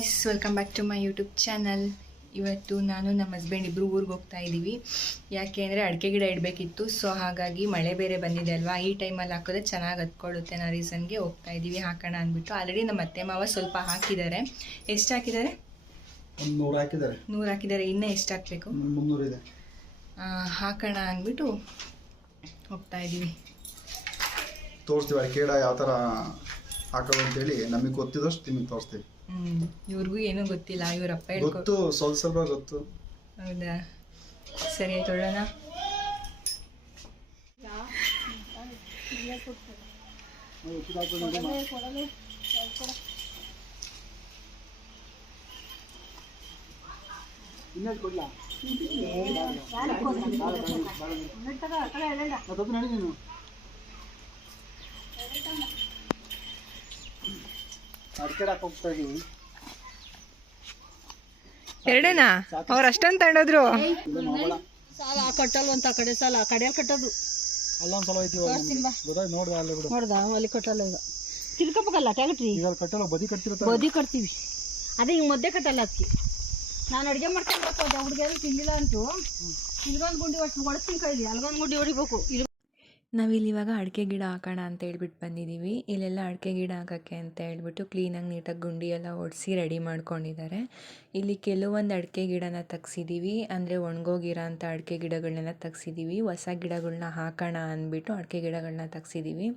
Guys, welcome back to my YouTube channel. ಇವತ್ತು ನಾನು ನಮ್ಮ ಹಸ್ಬೆಂಡ್ ಇಬ್ಬರು ಊರಿಗೆ ಹೋಗ್ತಾ ಇದ್ದೀವಿ. ಯಾಕೆ ಅಂದರೆ ಅಡಿಕೆ ಗಿಡ ಇಡಬೇಕಿತ್ತು. ಸೊ ಹಾಗಾಗಿ ಮಳೆ ಬೇರೆ ಬಂದಿದೆ ಅಲ್ವಾ, ಈ ಟೈಮಲ್ಲಿ ಹಾಕಿದ್ರೆ ಚೆನ್ನಾಗಿ ಹತ್ಕೊಳ್ಳುತ್ತೆ ಅನ್ನೋ ರೀಸನ್ಗೆ ಹೋಗ್ತಾ ಇದ್ದೀವಿ ಹಾಕೋಣ ಅಂದ್ಬಿಟ್ಟು. ಆಲ್ರೆಡಿ ನಮ್ಮ ಅತ್ತೆ ಮಾವ ಸ್ವಲ್ಪ ಹಾಕಿದ್ದಾರೆ. ಎಷ್ಟು ಹಾಕಿದ್ದಾರೆ? 100 ಹಾಕಿದ್ದಾರೆ. 100 ಹಾಕಿದ್ದಾರೆ. ಇನ್ನೂ ಎಷ್ಟು ಹಾಕಬೇಕು? 300 ಇದೆ. ಹಾಕೋಣ ಅಂದ್ಬಿಟ್ಟು ಹೋಗ್ತಾ ಇದ್ದೀವಿ. ತೋರಿಸ್ತೀವಿ ಅಡಿಕೆ ಗಿಡ ಯಾವ ಥರ ಹಾಕೋದು ಅಂತೇಳಿ ನಮಗೆ ಗೊತ್ತಿದ್ದಷ್ಟು ನಿಮಗೆ ತೋರಿಸ್ತೀವಿ. ಇವ್ರಿಗೂ ಏನೂ ಗೊತ್ತಿಲ್ಲ, ಇವರಪ್ಪ ಗೊತ್ತು, ಸ್ವಲ್ಪ ಗೊತ್ತು. ಹೌದಾ, ಸರಿ ಆಯ್ತು, ಹೊಡೋಣ. ಎರಡೇನಾ? ಅವ್ರು ಅಷ್ಟೊಂದು ತಗೊಂಡೋದ್ರು. ಸಾಲ ಕಟ್ಟಲ್ವಂತ ಕಡೆ ಸಾಲ ಕಡೆಯಲ್ಲಿ ಕಟ್ಟೋದು ಅಲ್ಲೊಂದು ಸಲ ಐತಿ ನೋಡ್ದ ಅಲ್ಲೇ ಬಿಡು. ನೋಡ್ದ ಅಲ್ಲಿ ಕಟ್ಟಲ್ಲ ಈಗ ತಿಳ್ಕೊಬೇಕಲ್ಲ ಟ್ಯಾಕ್ಟ್ರಿ ಈಗ ಕಟ್ಟಲ್ಲ, ಬದಿ ಕಟ್ತಿರತ್ತ. ಬದಿ ಕಟ್ತೀವಿ, ಅದೇ ಹಿಂಗೆ ಮಧ್ಯೆ ಕಟ್ಟಲ್ಲ. ಅದಕ್ಕೆ ನಾನು ಅಡುಗೆ ಮಾಡ್ಕೊಂಡು ಬರ್ಕೋದೆ, ಹುಡುಗಿಯರು ತಿಂದಿಲ್ಲ ಅಂಟು ಇಲ್ಗೊಂದು ಗುಂಡಿ ಒಟ್ಟು ಹೊಡ್ತೀನಿ ಕೈಲಿ, ಅಲ್ಗೊಂದು ಗುಂಡಿ ಹೊಡಿಬೇಕು. ನಾವಿಲ್ಲಿ ಇವಾಗ ಅಡಿಕೆ ಗಿಡ ಹಾಕೋಣ ಅಂತ ಹೇಳ್ಬಿಟ್ಟು ಬಂದಿದ್ದೀವಿ. ಇಲ್ಲೆಲ್ಲ ಅಡಿಕೆ ಗಿಡ ಹಾಕೋಕ್ಕೆ ಅಂತ ಹೇಳ್ಬಿಟ್ಟು ಕ್ಲೀನಾಗಿ ನೀಟಾಗಿ ಗುಂಡಿ ಎಲ್ಲ ಒಡಿಸಿ ರೆಡಿ ಮಾಡ್ಕೊಂಡಿದ್ದಾರೆ. ಇಲ್ಲಿ ಕೆಲವೊಂದು ಅಡಿಕೆ ಗಿಡನ ತೆಗ್ಸಿದ್ದೀವಿ, ಅಂದರೆ ಒಣಗೋಗಿರೋ ಅಂಥ ಅಡಿಕೆ ಗಿಡಗಳನ್ನೆಲ್ಲ ತೆಗ್ಸಿದ್ದೀವಿ. ಹೊಸ ಗಿಡಗಳನ್ನ ಹಾಕೋಣ ಅಂದ್ಬಿಟ್ಟು ಅಡಿಕೆ ಗಿಡಗಳನ್ನ ತೆಗ್ಸಿದ್ದೀವಿ.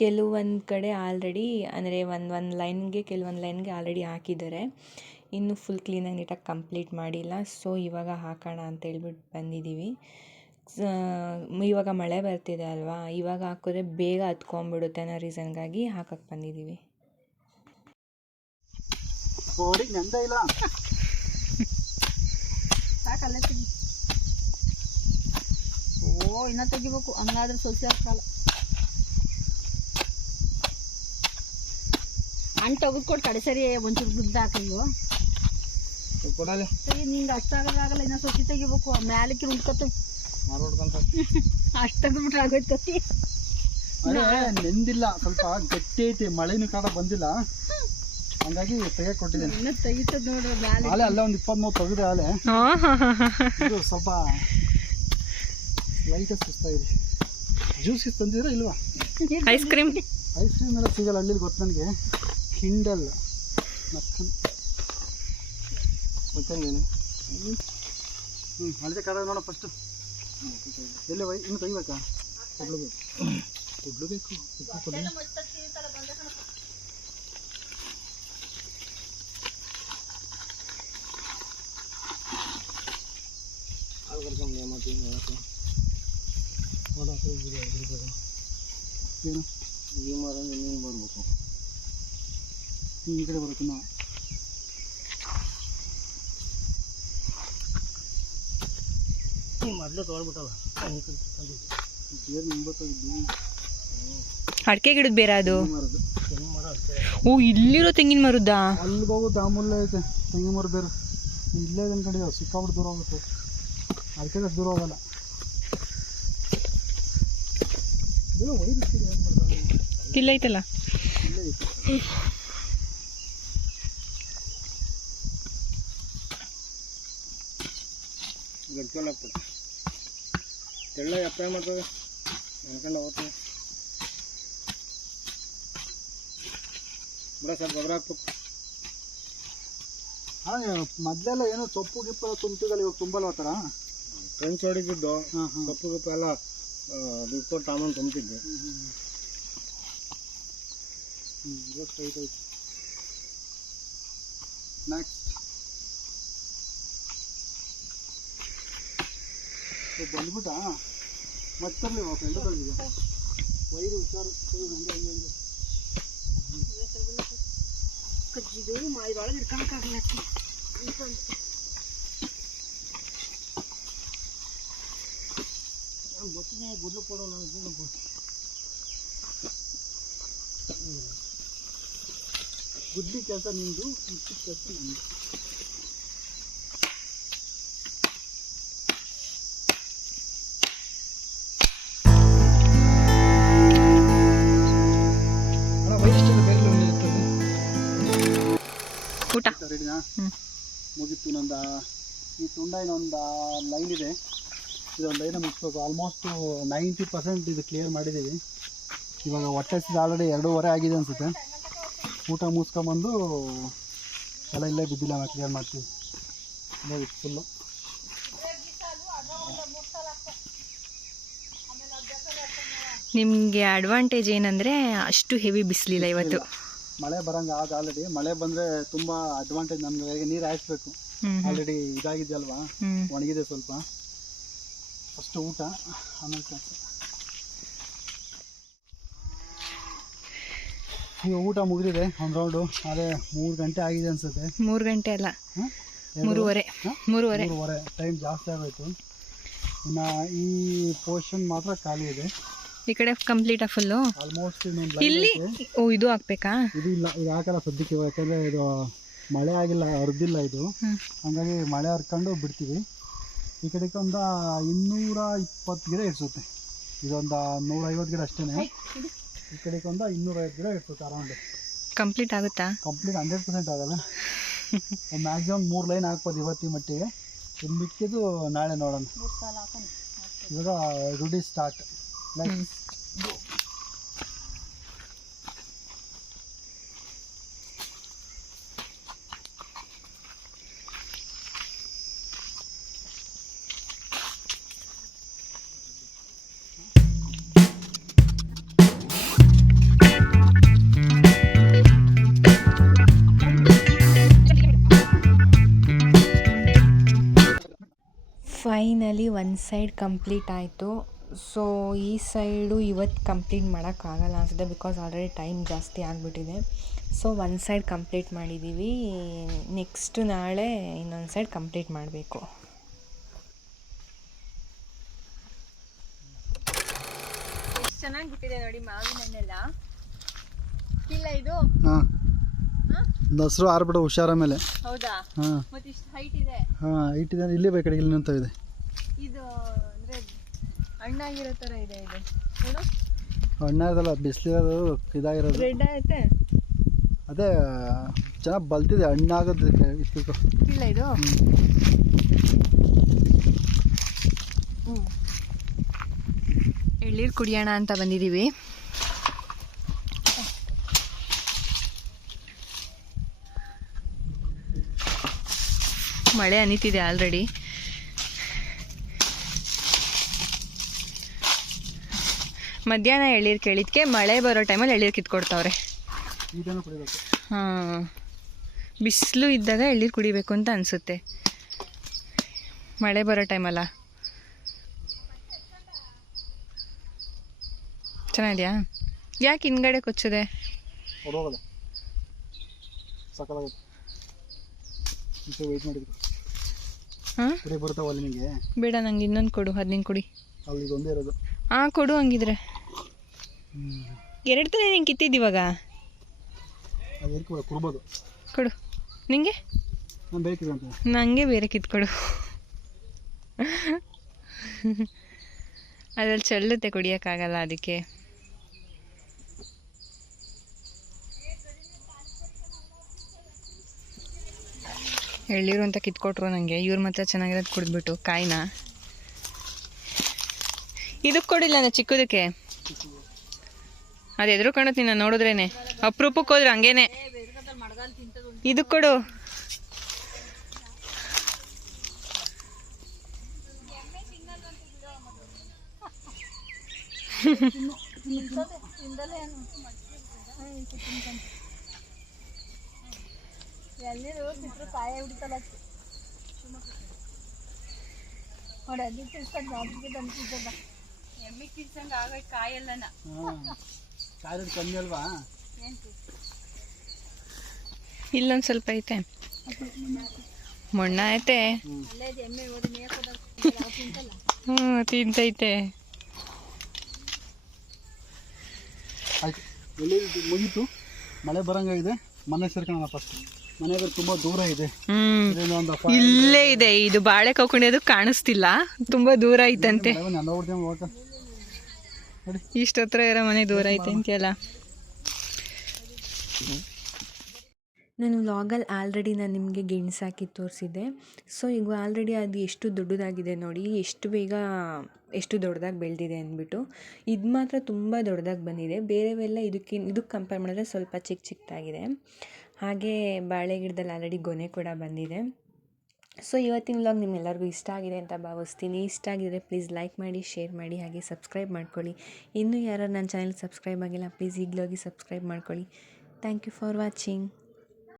ಕೆಲವೊಂದು ಕಡೆ ಆಲ್ರೆಡಿ ಅಂದರೆ ಒಂದು ಲೈನ್ಗೆ ಕೆಲವೊಂದು ಲೈನ್ಗೆ ಆಲ್ರೆಡಿ ಹಾಕಿದ್ದಾರೆ, ಇನ್ನೂ ಫುಲ್ ಕ್ಲೀನಾಗಿ ನೀಟಾಗಿ ಕಂಪ್ಲೀಟ್ ಮಾಡಿಲ್ಲ. ಸೊ ಇವಾಗ ಹಾಕೋಣ ಅಂತ ಹೇಳ್ಬಿಟ್ಟು ಬಂದಿದ್ದೀವಿ. ಇವಾಗ ಮಳೆ ಬರ್ತಿದೆ ಅಲ್ವಾ, ಇವಾಗ ಹಾಕಿದ್ರೆ ಬೇಗ ಹತ್ಕೊಂಡ್ಬಿಡುತ್ತೆ ಅನ್ನೋ ರೀಸನ್ಗಾಗಿ ಹಾಕಕ್ಕೆ ಬಂದಿದ್ದೀವಿ. ಸಾಕಲ್ಲೇ ತೆಗಿ. ಇನ್ನೂ ತೆಗಿಬೇಕು, ಹಂಗಾದ್ರೆ ಸೊಸೆ ಹಾಕಲ್ಲ. ಹಣ್ಣು ತೆಗೆದುಕೊಟ್ಟು ಕಡೆ ಸರಿ ಒಂಚೂರು ಗುದ್ದ ಹಾಕಿದ್ವು ನಿಂಗೆ ಅಷ್ಟಾಗಲ್ಲ. ಇನ್ನೂ ಸೊಸೆ ತೆಗಿಬೇಕು, ಮ್ಯಾಲಕ್ಕೆ ಉಳ್ಕೊತ ಅಷ್ಟು ತೆಗೆದ್ಬಿಟ್ರೆ ಆಗೋಯ್ತತಿ. ನೆಂದಿಲ್ಲ, ಸ್ವಲ್ಪ ಗಟ್ಟಿ ಐತಿ, ಮಳೆನೂ ಕಾಡ ಬಂದಿಲ್ಲ, ಹಂಗಾಗಿ ತೆಗೆ ಕೊಟ್ಟಿದ್ದೇನೆ. ಇನ್ನೂ ತೆಗಿತದ ನೋಡ್ರಿ ಮ್ಯಾಲೆ. ಆಲೆ ಅಲ್ಲೇ ಒಂದು 23 ತೆಗೆದೆ ಆಲೆ. ಇದು ಸ್ವಲ್ಪ ಲೈಟಾಗಿ ಸುಸ್ತಾ ಇದೆ. ಜ್ಯೂಸ್ ತಂದಿದ್ರೆ ಇಲ್ವಾ? ಐಸ್ ಕ್ರೀಮ್ ಎಲ್ಲ ಸಿಗಲ್ಲ ಅಲ್ಲಿ, ಗೊತ್ತು ನನಗೆ. ಕಿಂಡಲ್ ನಕ್ಕನ್ ಗೊತ್ತಂಗೇನು. ಹಳದೆ ಕಾಡ ನೋಡ ಫಸ್ಟು. ಎಲ್ಲೇ ಇನ್ನು ತೆಗಿಬೇಕಾ? ಕೊಡ್ಲು ಬೇಕು. ಏನು ಈ ಮರ ನೀನು ಬರ್ಬೇಕು, ಈ ಕಡೆ ಬರುತ್ತೆ. ನಾವು ಮೊದಲೇ ತೊಗೊಳ್ಬಿಟ್ಟಲ್ಲ, ಅಡಿಕೆ ಗಿಡದ ಬೇರೆ ಅದು. ಓ, ಇಲ್ಲಿರೋ ತೆಂಗಿನ ಮರದ್ದಾ? ಅಲ್ಲಿಗೆ ಹೋಗುತ್ತೆ, ಆಮೂಲೆ ಐತೆ ತೆಂಗಿನ ಮರ ಬೇರೆ. ಇಲ್ಲೇ ಇದನ್ನ ಕಡೆ ಸಿಕ್ಕಾಬಿಟ್ಟು ದೂರ ಹೋಗುತ್ತೆ, ಅಡಿಕೆ ಅಷ್ಟು ದೂರ ಹೋಗಲ್ಲ. ಇಲ್ಲ ಐತಲ್ಲ, ಇಲ್ಲೇ ಐತೆ. ಗಡ್ಕೊಳಪ್ಪ ತೆಳ್ಳ ಅಪ್ಪ ಮಾಡ್ತದೆ ಅನ್ಕೊಂಡು ಹೋಗ್ತೀನಿ. ಬಿಡ ಸ್ವಲ್ಪ ಗೊಬ್ಬರ ಹಾಕ್ಬೇಕು. ಮೊದಲೆಲ್ಲ ಏನೋ ಸೊಪ್ಪು ಗಿಪ್ಪು ತುಂಬ್ತಿದ್ದಲ್ಲ, ಇವಾಗ ತುಂಬಲ್ಲ ಆ ಥರ. ಫ್ರೆಂಡ್ಸ್ ಹೊಡಿತಿದ್ದು ಸೊಪ್ಪು ಗಿಪ್ಪು ಎಲ್ಲ ದುಡ್ಡು ಕೊಟ್ಟು ಆಮೇಲೆ ತುಂಬ್ತಿದ್ದೆ. ನೆಕ್ಸ್ಟ್ ಬಂದ್ಬಿಟ್ಟ ಮತ್ತಲ್ಲಿ ಫ್ರೆಂಡ್ ಬಂದಿದೆ. ವೈರು ಹುಷಾರು, ಕಜ್ಜಿದು ಮಾಡಿದೊಳಗೆ ಇಟ್ಕೊಳಕ್ಕಾಗಲ್ಲ. ನಾನು ಗೊತ್ತಿದೆ, ಗುಡ್ಲು ಕೊಡೋ ನನಗೆ ಗುಡ್ಲಿ ಕೆಲಸ ನಿಂದು, ಕೆಲಸ ನಂದು. ಮುಗಿತು. ಇನ್ನೊಂದು ಈ ತುಂಡ ಇನ್ನೊಂದು ಲೈನ್ ಇದೆ, ಇದೊಂದು ಲೈನ್ ಮುಗಿಸ್ಬೇಕು. ಆಲ್ಮೋಸ್ಟ್ 90% ಇದು ಕ್ಲಿಯರ್ ಮಾಡಿದ್ದೀವಿ. ಇವಾಗ ಹೊಟ್ಟೆ ಆಲ್ರೆಡಿ 2:30 ಆಗಿದೆ ಅನಿಸುತ್ತೆ. ಊಟ ಮುಗಿಸ್ಕೊಂಬಂದು ಎಲ್ಲ ಇಲ್ಲೇ ಬಿದ್ದಿಲ್ಲ ನಾವು ಕ್ಲಿಯರ್ ಮಾಡ್ತೀವಿ. ನೋಡಿ ಫುಲ್ಲು ನಿಮಗೆ ಅಡ್ವಾಂಟೇಜ್ ಏನಂದರೆ ಅಷ್ಟು ಹೆವಿ ಬಿಸಿಲಿಲ್ಲ ಇವತ್ತು. ಮಳೆ ಬರಂಗೆ ಆಲ್ರೆಡಿ ಮಳೆ ಬಂದರೆ ತುಂಬ ಅಡ್ವಾಂಟೇಜ್ ನಮ್ಗೆ. ಈಗ ನೀರು ಹಾಯಿಸ್ಬೇಕು, ಆಲ್ರೆಡಿ ಇದಾಗಿದೆಯಲ್ವಾ, ಒಣಗಿದೆ ಸ್ವಲ್ಪ. ಫಸ್ಟ್ ಊಟ, ಆಮೇಲೆ ಕೆಲಸ. ಈಗ ಊಟ ಮುಗಿದಿದೆ ಒಂದು ರೌಂಡು. ಅದೇ 3 ಗಂಟೆ ಆಗಿದೆ ಅನಿಸುತ್ತೆ. 3 ಗಂಟೆ ಅಲ್ಲ, 3:30 ಟೈಮ್ ಜಾಸ್ತಿ ಆಗೋಯ್ತು. ಇನ್ನು ಈ ಪೋರ್ಷನ್ ಮಾತ್ರ ಖಾಲಿ ಇದೆ. ಈ ಕಡೆ ಕಂಪ್ಲೀಟ್ ಫುಲ್ಲು. ಆಲ್ಮೋಸ್ಟ್ ಇಲ್ಲಿ ಇದು ಹಾಕ್ಬೇಕಾ? ಇದು ಇಲ್ಲ, ಇದು ಹಾಕಲ್ಲ ಸದ್ಯಕ್ಕೆ, ಯಾಕಂದರೆ ಇದು ಮಳೆ ಆಗಿಲ್ಲ, ಹರಿದಿಲ್ಲ ಇದು. ಹಾಗಾಗಿ ಮಳೆ ಹರ್ಕೊಂಡು ಬಿಡ್ತೀವಿ. ಈ ಕಡೆಗೆ ಒಂದು 220 ಗಿಡ ಇಡ್ಸುತ್ತೆ. ಇದೊಂದು 150 ಗಿಡ ಅಷ್ಟೇ. ಈ ಕಡೆಗೆ ಒಂದು 250 ಗಿಡ ಇಡ್ಸುತ್ತೆ ಅರೌಂಡ್. ಕಂಪ್ಲೀಟ್ ಆಗುತ್ತಾ? ಕಂಪ್ಲೀಟ್ 100% ಆಗಲ್ಲ. ಮ್ಯಾಕ್ಸಿಮಮ್ 3 ಲೈನ್ ಹಾಕ್ಬೋದು ಇವತ್ತಿನ ಮಟ್ಟಿಗೆ. ಇನ್ನು ಮಿಕ್ಕಿದ್ದು ನಾಳೆ ನೋಡೋಣ. ಇವಾಗ ರುಡಿ ಸ್ಟಾರ್ಟ್. ಫೈನಲಿ ಒಂದು ಸೈಡ್ ಕಂಪ್ಲೀಟ್ ಆಯಿತು. ಸೊ ಈ ಸೈಡು ಇವತ್ತು ಕಂಪ್ಲೀಟ್ ಮಾಡೋಕ್ಕಾಗಲ್ಲ ಅನಿಸುತ್ತೆ, ಬಿಕಾಸ್ ಆಲ್ರೆಡಿ ಟೈಮ್ ಜಾಸ್ತಿ ಆಗಿಬಿಟ್ಟಿದೆ. ಸೊ ಒಂದು ಸೈಡ್ ಕಂಪ್ಲೀಟ್ ಮಾಡಿದ್ದೀವಿ. ನೆಕ್ಸ್ಟು ನಾಳೆ ಇನ್ನೊಂದು ಸೈಡ್ ಕಂಪ್ಲೀಟ್ ಮಾಡಬೇಕು. ಎಷ್ಟು ಚೆನ್ನಾಗಿ ಬಿಟ್ಟಿದೆ ನೋಡಿ ಮಾವಿನ ಹಣ್ಣೆಲ್ಲ. ಇಲ್ಲ ಇದು ಹಾಂ, ದಸರು ಆರ್ಬಿಡ ಹುಷಾರ ಮೇಲೆ. ಹೌದಾ? ಹಾಂ, ಮತ್ತೆ ಇಷ್ಟು ಹೈಟ್ ಇದೆ. ಹಾಂ, ಹೈಟ್ ಇದೆ. ಇಲ್ಲೇ ಬೇಕು ಕಡೆಗೆ ಇಲ್ಲಿ ನಿಂತ ಇದೆ. ಇದು ಅಂದರೆ ಹಣ್ಣಾಗಿರೋ ಥರ ಇದೆ. ಇದು ನೋಡು, ಹಣ್ಣಾಗದಲ್ಲ, ಬಿಸಿಲಿರೋದು ಇದಾಗಿರೋದು. ರೆಡ್ ಆಗುತ್ತೆ. ಅದೇ ಚೆನ್ನಾಗಿ ಬಲ್ತಿದೆ, ಹಣ್ಣಾಗೋದಕ್ಕೆ ಇಷ್ಟು. ಇಲ್ಲ ಇದು ಎಳ್ಳೀರು ಕುಡಿಯೋಣ ಅಂತ ಬಂದಿದ್ದೀವಿ. ಮಳೆ ಹನಿತಿದೆ ಆಲ್ರೆಡಿ. ಮಧ್ಯಾಹ್ನ ಎಳ್ಳೀರು ಕೇಳಿದ್ಕೆ ಮಳೆ ಬರೋ ಟೈಮಲ್ಲಿ ಎಳ್ಳೀರು ಕಿತ್ಕೊಡ್ತಾವ್ರೆ. ಹಾಂ, ಬಿಸಿಲು ಇದ್ದಾಗ ಎಳ್ಳೀರು ಕುಡಿಬೇಕು ಅಂತ ಅನಿಸುತ್ತೆ. ಮಳೆ ಬರೋ ಟೈಮಲ್ಲ. ಚೆನ್ನಾಗಿದೆಯಾ? ಯಾಕೆ ಹಿಂದ್ಗಡೆ ಕೊಚ್ಚಿದೆ? ಹಾಂ, ಬರ್ತಾವಲ್ಲ ನಿಮಗೆ? ಬೇಡ, ನಂಗೆ ಇನ್ನೊಂದು ಕೊಡು. 15 ಕೊಡಿ. ಅಲ್ಲಿ ಇದೊಂದೇ ಇರೋದು. ಹಾಂ, ಕೊಡು ಹಂಗಿದ್ರೆ. 2 ಥರ ನಿಂಗೆ ಕಿತ್ತಿದ್ದಿವಾಗ. ಕೊಡ್ಬೋದು, ಕೊಡು. ನಿಂಗೆ ನಾನು ಬೇಕಿದೆ ಅಂತ. ನನಗೆ ಬೇರೆ ಕಿತ್ಕೊಡು. ಅದ್ರಲ್ಲಿ ಚೆಲ್ಲುತ್ತೆ, ಕುಡಿಯೋಕ್ಕಾಗಲ್ಲ ಅದಕ್ಕೆ. ಎಳ್ಳೀರು ಅಂತ ಕಿತ್ಕೊಟ್ರು ನನಗೆ. ಇವ್ರು ಮಾತ್ರ ಚೆನ್ನಾಗಿರೋದು ಕುಡಿದ್ಬಿಟ್ಟು ಕಾಯಿನ ಇದಕ್ಕೆ ಕೊಡಿಲ್ಲ ನಾ ಚಿಕ್ಕದಕ್ಕೆ. ಅದು ಎದುರು ಕಾಣುತ್ತೆ ನಾನು ನೋಡಿದ್ರೇನೆ. ಅಪರೂಪಕ್ಕೆ ಹೋದ್ರೆ ಹಂಗೇನೆ. ಇದಕ್ಕೆ ಕೊಡು. ಕಾಯೆಲ್ಲನ ಕಮ್ಮಿ ಅಲ್ವಾ? ಇಲ್ಲೊಂದು ಸ್ವಲ್ಪ ಐತೆ, ಮಣ್ಣ ಐತೆ. ತಿಂತೈತೆ. ಆಯ್ತು, ಎಲ್ಲಿ ಮುಗೀತು. ಮಳೆ ಬರಂಗಾಗಿದೆ. ಮನೆ ಸೇರ್ಕೊಳ್ಳೋಣ ಫಸ್ಟ್. ಮನೆಗೆ ತುಂಬ ದೂರ ಇದೆ. ಇಲ್ಲೇ ಇದೆ. ಇದು ಬಾಳೆ ಕೌಕುಣಿಯೋದು ಕಾಣಿಸ್ತಿಲ್ಲ, ತುಂಬಾ ದೂರ ಐತಂತೆ. ಇಷ್ಟೊತ್ರ ಇರೋ ಮನೆ ದೂರ ಐತೆ ಅಂತೆಲ್ಲ. ನಾನು ವ್ಲಾಗಲ್ಲಿ ಆಲ್ರೆಡಿ ನಾನು ನಿಮಗೆ ಗೆಣಸು ಹಾಕಿ ತೋರಿಸಿದ್ದೆ. ಸೊ ಈಗ ಆಲ್ರೆಡಿ ಅದು ಎಷ್ಟು ದೊಡ್ಡದಾಗಿದೆ ನೋಡಿ, ಎಷ್ಟು ದೊಡ್ಡದಾಗಿ ಬೆಳೆದಿದೆ ಅಂದ್ಬಿಟ್ಟು. ಇದು ಮಾತ್ರ ತುಂಬ ದೊಡ್ಡದಾಗಿ ಬಂದಿದೆ. ಬೇರೆವೆಲ್ಲ ಇದಕ್ಕೆ ಕಂಪೇರ್ ಮಾಡಿದ್ರೆ ಸ್ವಲ್ಪ ಚಿಕ್ಕದಾಗಿದೆ. ಹಾಗೆ ಬಾಳೆ ಗಿಡದಲ್ಲಿ ಆಲ್ರೆಡಿ ಗೊನೆ ಕೂಡ ಬಂದಿದೆ. ಸೊ ಇವತ್ತಿನ ವ್ಲಾಗ್ ನಿಮ್ಮೆಲ್ಲರಿಗೂ ಇಷ್ಟ ಆಗಿದೆ ಅಂತ ಭಾವಿಸ್ತೀನಿ. ಇಷ್ಟ ಆಗಿದರೆ ಪ್ಲೀಸ್ ಲೈಕ್ ಮಾಡಿ, ಶೇರ್ ಮಾಡಿ, ಹಾಗೆ ಸಬ್ಸ್ಕ್ರೈಬ್ ಮಾಡ್ಕೊಳ್ಳಿ. ಇನ್ನೂ ಯಾರು ನನ್ನ ಚಾನಲ್ ಸಬ್ಸ್ಕ್ರೈಬ್ ಆಗಿಲ್ಲ ಪ್ಲೀಸ್ ಈಗಲೇ ಹೋಗಿ ಸಬ್ಸ್ಕ್ರೈಬ್ ಮಾಡ್ಕೊಳ್ಳಿ. Thank you for watching.